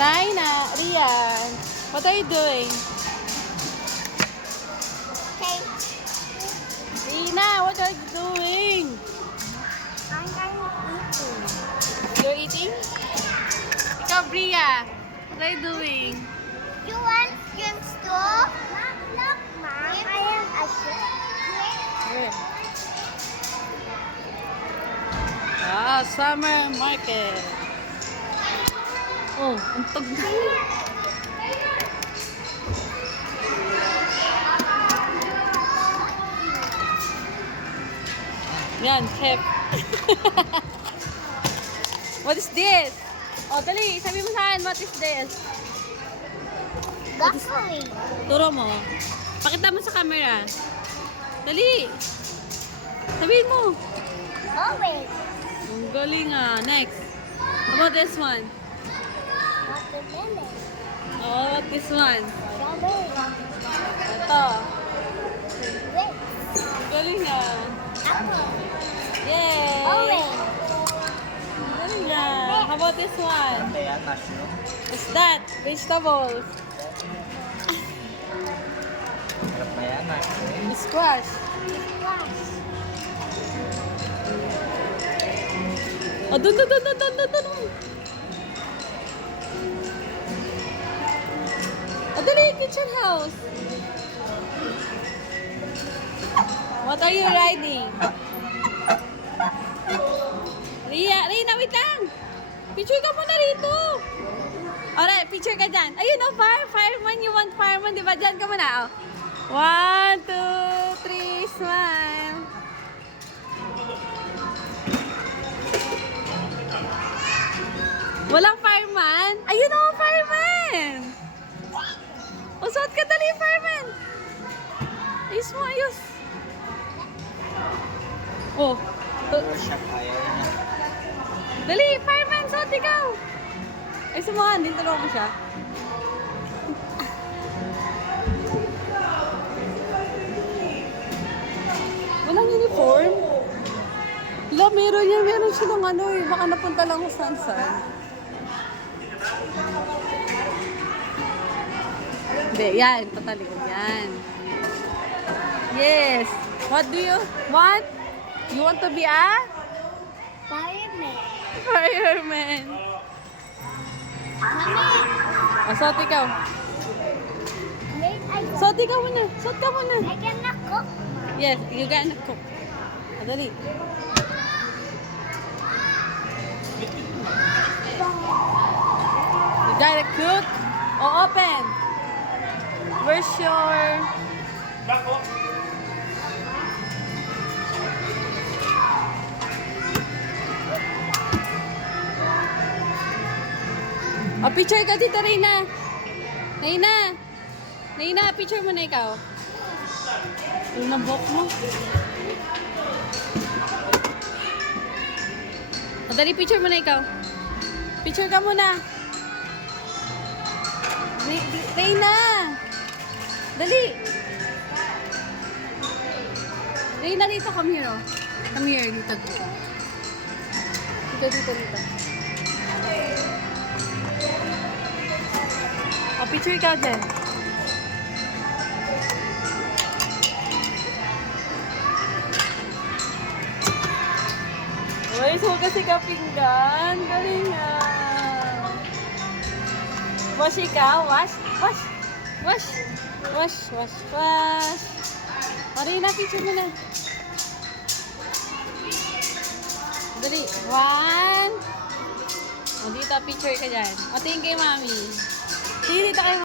Raina, Rian, what are you doing? Okay. Rina, what are you doing? I'm eating. You're eating? Ikaw, Bria, what are you doing? You want drinks too? Look, Mom. I am a chef. Where? Ah, summer market. Oh, ang tag. Yan, chef. What is this? Oh, dali, sabi mo sa akin, what is this? Broccoli. Turo mo. Pakita mo sa camera. Dali. Sabihin mo. Always. Ang galing ah. Next. How about this one? Watermelon. Oh, what this one? Strawberry. Ito. Grape. Ang galing ah. Apple. Yay! Orange. Ang galing ah. How about this one? Mushroom. What's that? Vegetables. Harap na yan, mushroom. Squash. Squash. Oh, dun. Oh, dali, kitchen house. What are you riding? Rina, wait lang. Picture ka muna rito. Alright, picture ka dyan. Ayun, oh, fireman. You want fireman, di ba? Dyan ka muna, oh. 1, 2, 3, smile. Walang fireman? Ayun, oh, fireman. O, suot ka dali, fireman. Ayos mo, ayos. Oh, Shop ayaw niya. dali, fireman, suot ikaw. Ay, sumahan din, tulungan mo siya. Walang uniform? Wala, meron silang ano eh. Baka napunta lang kung saan. Hindi, yan. Patalikod yan. Yes. What do you want? You want to be a Fireman. fireman? Mommy. O, suot ikaw. Wait, Suot ikaw muna. Suot ka muna. I cannot cook. Yes, you gotta cook. O, dali. You gotta cook. O, open. Where's your... O, picture ka dito, Reyna. Reyna, picture mo na ikaw. Ano na buhok mo? O, dali, picture mo na ikaw. Picture ka muna. Reyna! Dali! Reyna, dito. Come here, oh. Come here, dito. Dito. O, picture ikaw dyan. Uy, so kasi kapinggan. Galing nga. Wash ikaw. Wash. Marina, picture mo na. Dali. 1. O, dito, picture ka dyan. O, tingin kay mami. Tingin dito kay